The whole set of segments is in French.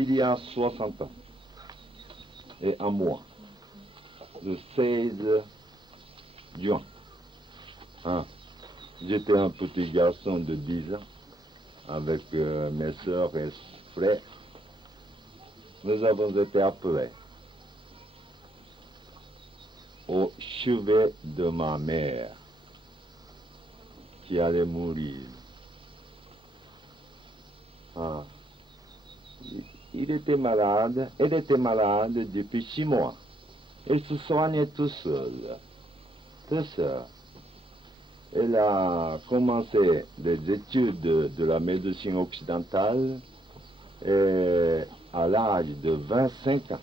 il y a 60 ans et un mois, le 16 juin. Hein. J'étais un petit garçon de 10 ans avec mes soeurs et frères. Nous avons été appelés au chevet de ma mère qui allait mourir. Ah. Elle était malade depuis 6 mois. Elle se soignait tout seul. Elle a commencé des études de la médecine occidentale et à l'âge de 25 ans.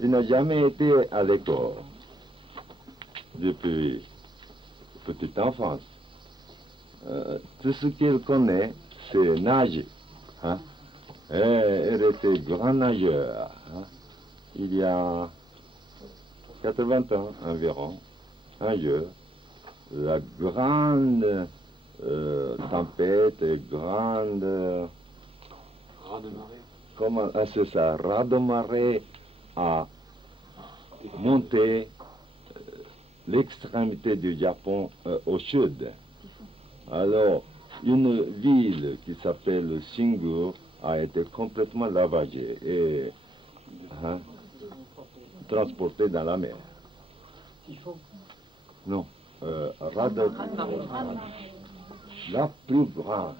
Elle n'a jamais été à l'école depuis petite enfance. Tout ce qu'elle connaît, c'est nager. Hein? Et elle était grand nageur. Hein? Il y a 80 ans environ, un jour, la grande tempête, grande... Raz-de-marée. Comment c'est ça? Raz-de-marée a monté l'extrémité du Japon au sud. Alors, une ville qui s'appelle Singu a été complètement ravagée et transportée dans la mer. Non, la plus grande.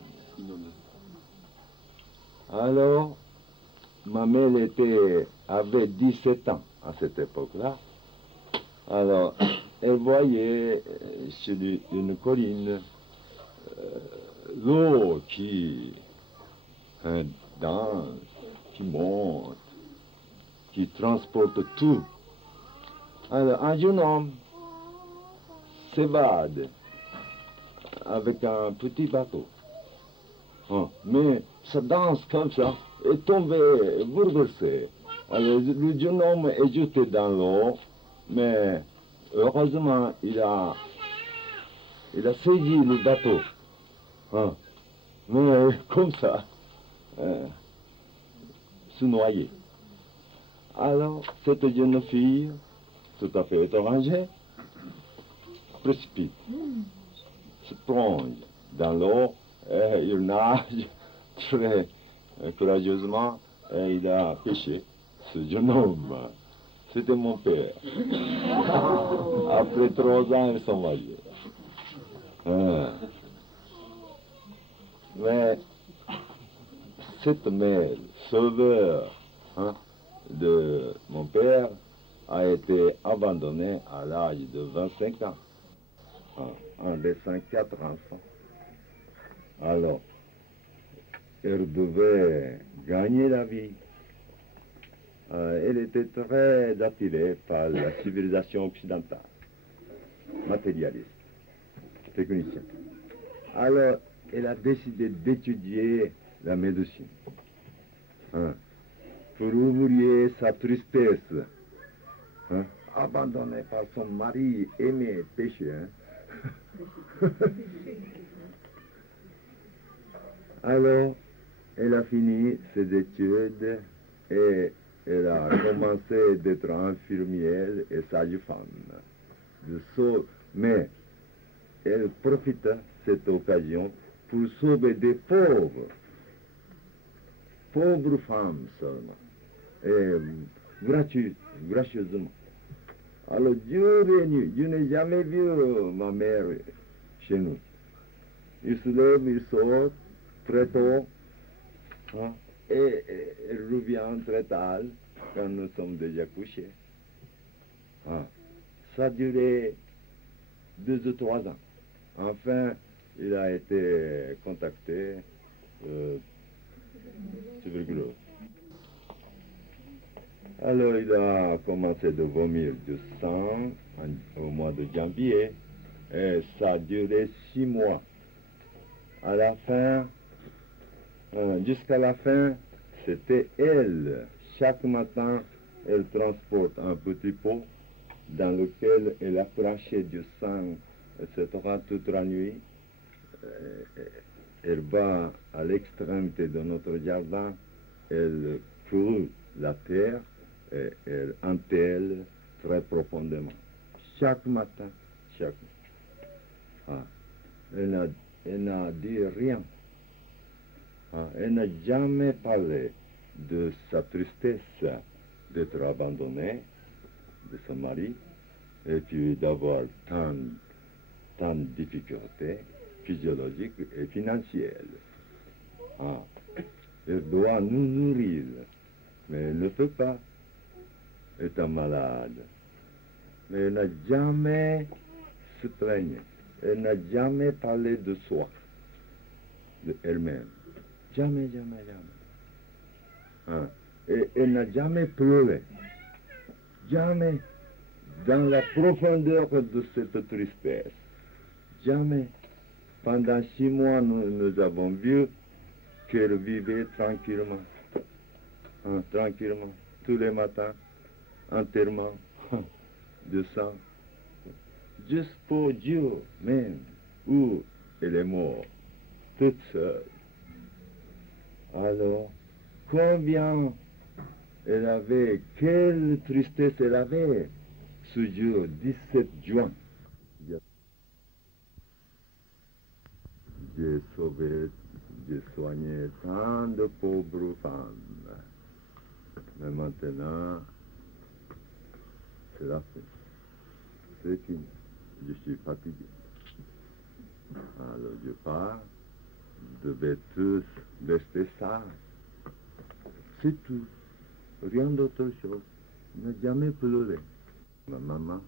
Alors, ma mère avait 17 ans à cette époque-là. Alors, elle voyait sur une colline l'eau qui danse, qui monte, qui transporte tout. Alors, un jeune homme s'évade avec un petit bateau. Mais ça danse comme ça, et tombé, bouleversé. Alors, le jeune homme est jeté dans l'eau, mais heureusement, il a saisi le bateau. Mais comme ça, se noyer. Alors, cette jeune fille, tout à fait étrangère, précipite, se plonge dans l'eau, et il nage très courageusement, et il a pêché ce jeune homme. C'était mon père. Après 3 ans, ils sont mariés. Mais cette mère, sauveur de mon père, a été abandonnée à l'âge de 25 ans, en laissant 4 enfants. Alors, elle devait gagner la vie. Elle était très attirée par la civilisation occidentale, matérialiste, technicienne. Alors, elle a décidé d'étudier la médecine pour oublier sa tristesse, abandonnée par son mari aimé péché. Alors, elle a fini ses études et elle a commencé d'être infirmière et sage-femme. Mais elle profite de cette occasion pour sauver des pauvres femmes seulement, et gracieusement. Alors Dieu béni, je n'ai jamais vu ma mère chez nous. Il se lève, il sort très tôt, et elle revient très tard quand nous sommes déjà couchés. Ça a duré 2 ou 3 ans. Enfin, il a été contacté tuberculose. Alors, il a commencé de vomir du sang au mois de janvier, et ça a duré 6 mois. À la fin, jusqu'à la fin, c'était elle. Chaque matin, elle transporte un petit pot dans lequel elle a craché du sang, etc. toute la nuit. Elle va à l'extrémité de notre jardin elle creuse la terre et elle enterre très profondément. Chaque matin, chaque matin. Elle n'a dit rien. Elle n'a jamais parlé de sa tristesse d'être abandonnée de son mari et puis d'avoir tant de difficultés physiologiques et financières. Elle doit nous nourrir, mais elle ne peut pas, étant malade. Mais elle n'a jamais se plaigné. Elle n'a jamais parlé de soi, de elle-même. Jamais, jamais, jamais. Et elle n'a jamais pleuré. Jamais. Dans la profondeur de cette tristesse. Jamais. Pendant 6 mois, nous avons vu qu'elle vivait tranquillement. Tranquillement. Tous les matins, enterrement de sang. Juste pour Dieu même, où elle est morte, toute seule. Alors, combien elle avait, quelle tristesse elle avait ce jour 17 juin. J'ai sauvé, j'ai soigné tant de pauvres femmes. Mais maintenant, c'est la fin. C'est fini. Je suis fatigué. Alors je pars. Vous devez tous rester sages. C'est tout. Rien d'autre chose. Ne jamais pleurer. Ma maman,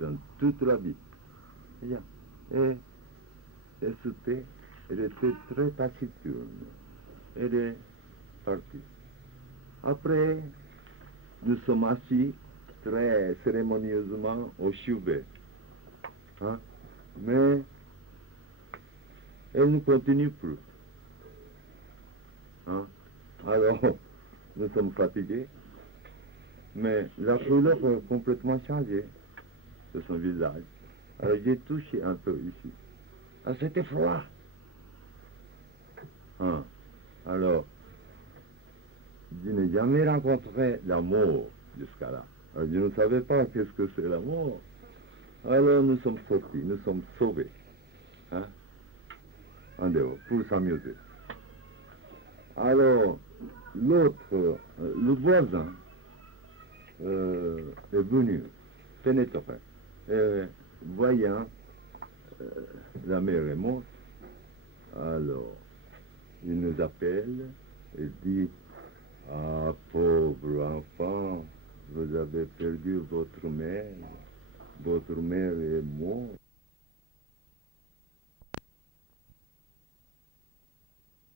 dans toute la vie. Rien. Et elle était très taciturne. Elle est partie. Après, nous sommes assis très cérémonieusement au chevet. Mais elle ne continue plus. Alors, nous sommes fatigués, mais la couleur a complètement changé de son visage. Alors j'ai touché un peu ici. C'était froid. Alors, je n'ai jamais rencontré la mort jusqu'à là. Alors, je ne savais pas qu'est-ce que c'est la mort. Alors nous sommes sortis, nous sommes sauvés. En dehors, pour s'amuser. Alors, l'autre, le voisin, est venu pénétrer. Et voyant la mère est morte, alors il nous appelle et dit: ah, pauvre enfant, vous avez perdu votre mère est morte.